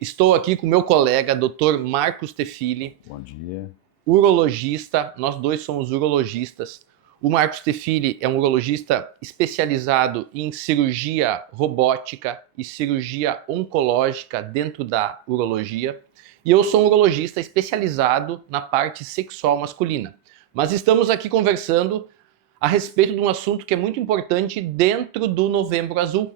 Estou aqui com meu colega, Dr. Marcos Tefili, Bom dia. urologista. Nós dois somos urologistas. O Marcos Tefili é um urologista especializado em cirurgia robótica e cirurgia oncológica dentro da urologia. E eu sou um urologista especializado na parte sexual masculina. Mas estamos aqui conversando a respeito de um assunto que é muito importante dentro do Novembro Azul,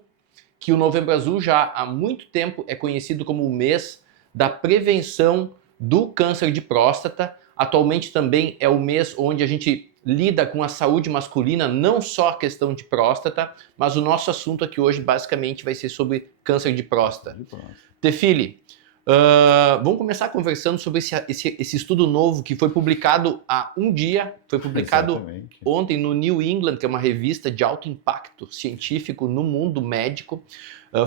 que o Novembro Azul já há muito tempo é conhecido como o mês da prevenção do câncer de próstata. Atualmente também é o mês onde a gente lida com a saúde masculina, não só a questão de próstata, mas o nosso assunto aqui hoje basicamente vai ser sobre câncer de próstata. Tefili, vamos começar conversando sobre esse estudo novo que foi publicado há um dia, foi publicado Exatamente. ontem no New England, que é uma revista de alto impacto científico no mundo médico.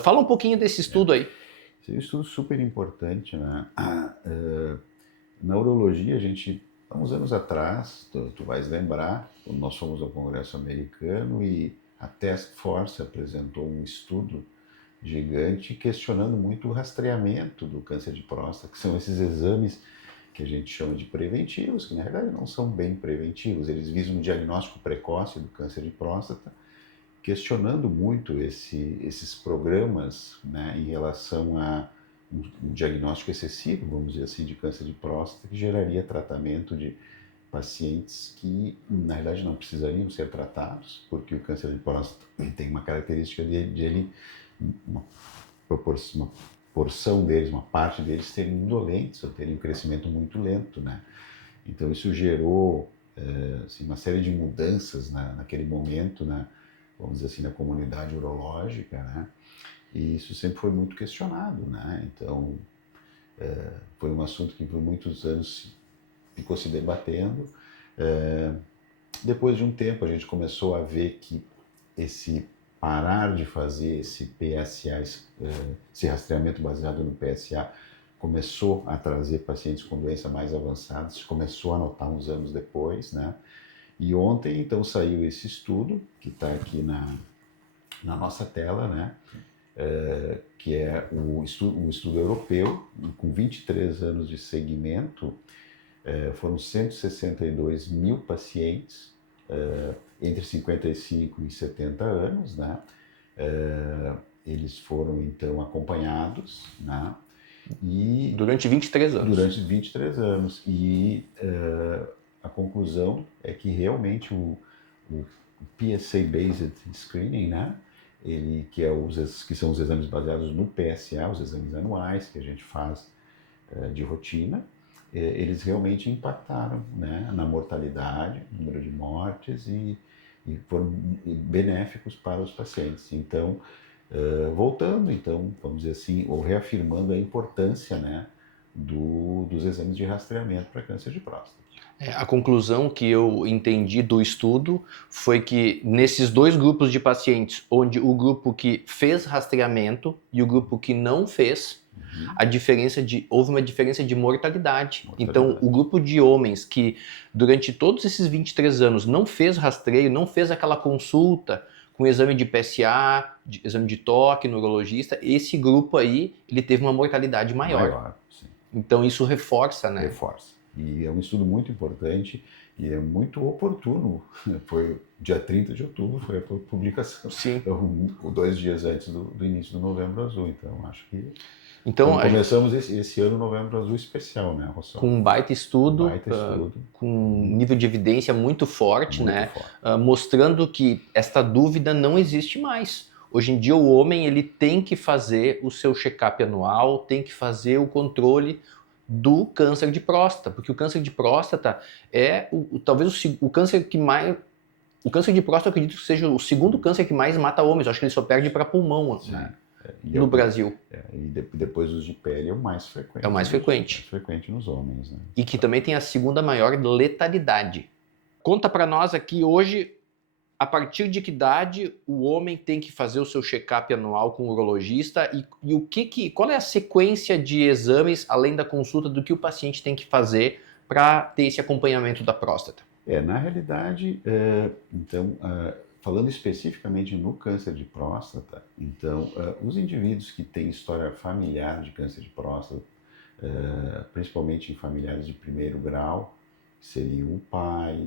Fala um pouquinho desse estudo aí. Esse é um estudo super importante, né? Na urologia, a gente, há uns anos atrás, tu vais lembrar, quando nós fomos ao Congresso Americano e a Task Force apresentou um estudo gigante questionando muito o rastreamento do câncer de próstata, que são esses exames que a gente chama de preventivos, que na verdade não são bem preventivos, eles visam um diagnóstico precoce do câncer de próstata, questionando muito esses programas, né, em relação a um diagnóstico excessivo, vamos dizer assim, de câncer de próstata, que geraria tratamento de pacientes que, na verdade, não precisariam ser tratados, porque o câncer de próstata tem uma característica de ele, uma porção deles, uma parte deles serem indolentes, ou terem um crescimento muito lento, né? Então isso gerou assim, uma série de mudanças naquele momento, vamos dizer assim, na comunidade urológica, né? E isso sempre foi muito questionado, né? Então foi um assunto que por muitos anos ficou se debatendo. Depois de um tempo a gente começou a ver que esse parar de fazer esse PSA, esse rastreamento baseado no PSA, começou a trazer pacientes com doença mais avançada, se começou a notar uns anos depois, né? E ontem, então, saiu esse estudo, que está aqui na nossa tela, né? Que é o estudo europeu, com 23 anos de segmento, foram 162 mil pacientes, entre 55 e 70 anos, né? Eles foram, então, acompanhados, né? E durante 23 anos. Durante 23 anos. E a conclusão é que realmente o PSA-based screening, né? Que são os exames baseados no PSA, os exames anuais que a gente faz de rotina, eles realmente impactaram, né, na mortalidade, número de mortes e foram benéficos para os pacientes. Então, voltando, então, vamos dizer assim, ou reafirmando a importância, né, dos exames de rastreamento para câncer de próstata. A conclusão que eu entendi do estudo foi que nesses dois grupos de pacientes, onde o grupo que fez rastreamento e o grupo que não fez, houve uma diferença de mortalidade. Então, o grupo de homens que durante todos esses 23 anos não fez rastreio, não fez aquela consulta com exame de PSA, exame de toque no urologista, esse grupo aí, ele teve uma mortalidade maior. Sim. Então, isso reforça, né? Reforça. E é um estudo muito importante e é muito oportuno. Foi dia 30 de outubro, foi a publicação. Sim. 2 dias antes do início do Novembro Azul. Então, acho que começamos esse ano Novembro Azul especial, né, Rossol? Com um baita estudo, com um nível de evidência muito forte, né? Mostrando que esta dúvida não existe mais. Hoje em dia o homem ele tem que fazer o seu check-up anual, tem que fazer o controle do câncer de próstata, porque o câncer de próstata é talvez o câncer que mais... O câncer de próstata, eu acredito que seja o segundo câncer que mais mata homens. Eu acho que ele só perde para pulmão, né? No Brasil. E depois os de pele é o mais frequente. É o mais frequente. Mais frequente nos homens, né? E que também tem a segunda maior letalidade. Conta para nós aqui hoje, a partir de que idade o homem tem que fazer o seu check-up anual com o urologista e qual é a sequência de exames, além da consulta, do que o paciente tem que fazer para ter esse acompanhamento da próstata? Na realidade, então, falando especificamente no câncer de próstata, então, os indivíduos que têm história familiar de câncer de próstata, principalmente em familiares de primeiro grau, seriam o pai,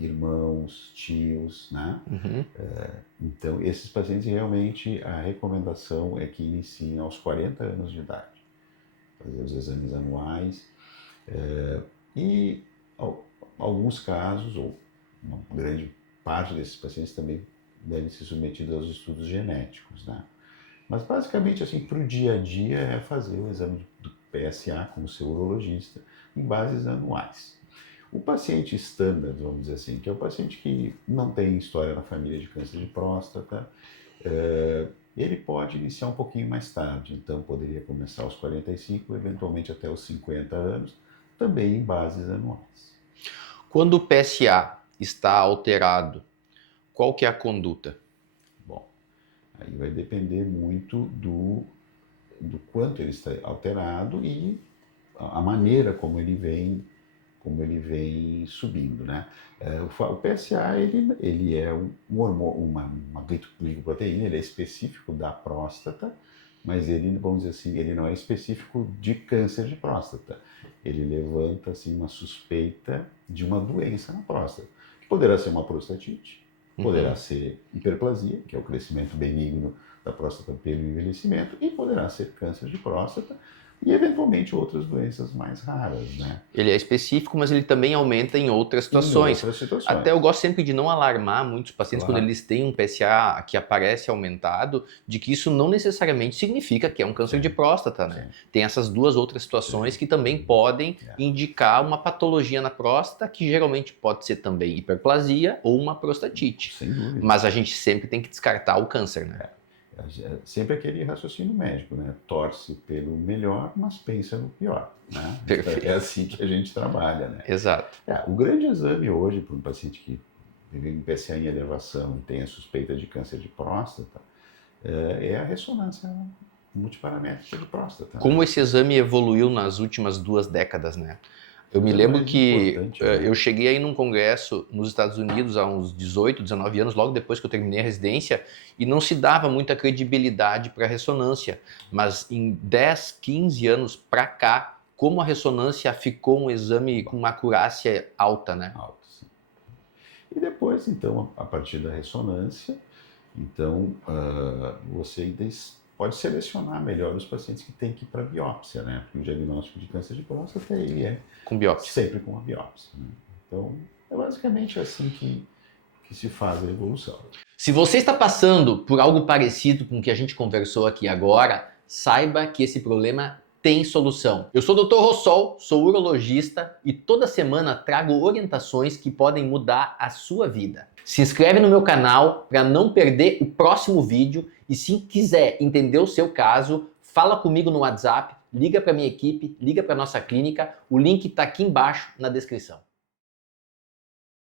irmãos, tios, né? Uhum. Então, esses pacientes realmente a recomendação é que iniciem aos 40 anos de idade, fazer os exames anuais e alguns casos, ou uma grande parte desses pacientes também devem ser submetidos aos estudos genéticos, né? Mas basicamente, assim, para o dia a dia é fazer o exame do PSA com o seu urologista em bases anuais. O paciente standard, vamos dizer assim, que é o paciente que não tem história na família de câncer de próstata, ele pode iniciar um pouquinho mais tarde, então poderia começar aos 45, eventualmente até os 50 anos, também em bases anuais. Quando o PSA está alterado, qual que é a conduta? Bom, aí vai depender muito do quanto ele está alterado e a maneira como ele vem subindo, né? O PSA ele é um hormônio, uma glicoproteína, ele é específico da próstata, mas ele, vamos dizer assim, ele não é específico de câncer de próstata. Ele levanta assim uma suspeita de uma doença na próstata, que poderá ser uma prostatite, poderá ser hiperplasia, que é o crescimento benigno da próstata pelo envelhecimento, e poderá ser câncer de próstata, e eventualmente outras doenças mais raras, né? Ele é específico, mas ele também aumenta em outras situações. Até eu gosto sempre de não alarmar muitos pacientes quando eles têm um PSA que aparece aumentado, de que isso não necessariamente significa que é um câncer de próstata, né? Tem essas duas outras situações que também podem indicar uma patologia na próstata, que geralmente pode ser também hiperplasia ou uma prostatite. Sem dúvida. Mas a gente sempre tem que descartar o câncer, né? Sempre aquele raciocínio médico, né? Torce pelo melhor, mas pensa no pior, né? Perfeito. É assim que a gente trabalha, né? Exato. O grande exame hoje para um paciente que tem um PSA em elevação e tem a suspeita de câncer de próstata é a ressonância multiparamétrica de próstata. Como esse exame evoluiu nas últimas 2 décadas, né? Eu me lembro que eu cheguei aí num congresso nos Estados Unidos há uns 18, 19 anos, logo depois que eu terminei a residência, e não se dava muita credibilidade para a ressonância. Mas em 10, 15 anos para cá, como a ressonância ficou um exame com uma acurácia alta, né? Alta, sim. E depois, então, a partir da ressonância, então, você ainda pode selecionar melhor os pacientes que têm que ir para biópsia, né? Porque o diagnóstico de câncer de próstata, ele é com biópsia. Sempre com a biópsia, né? Então, é basicamente assim que se faz a evolução. Se você está passando por algo parecido com o que a gente conversou aqui agora, saiba que esse problema tem solução. Eu sou o Dr. Rossol, sou urologista e toda semana trago orientações que podem mudar a sua vida. Se inscreve no meu canal para não perder o próximo vídeo e se quiser entender o seu caso, fala comigo no WhatsApp, liga para minha equipe, liga para nossa clínica, o link está aqui embaixo na descrição.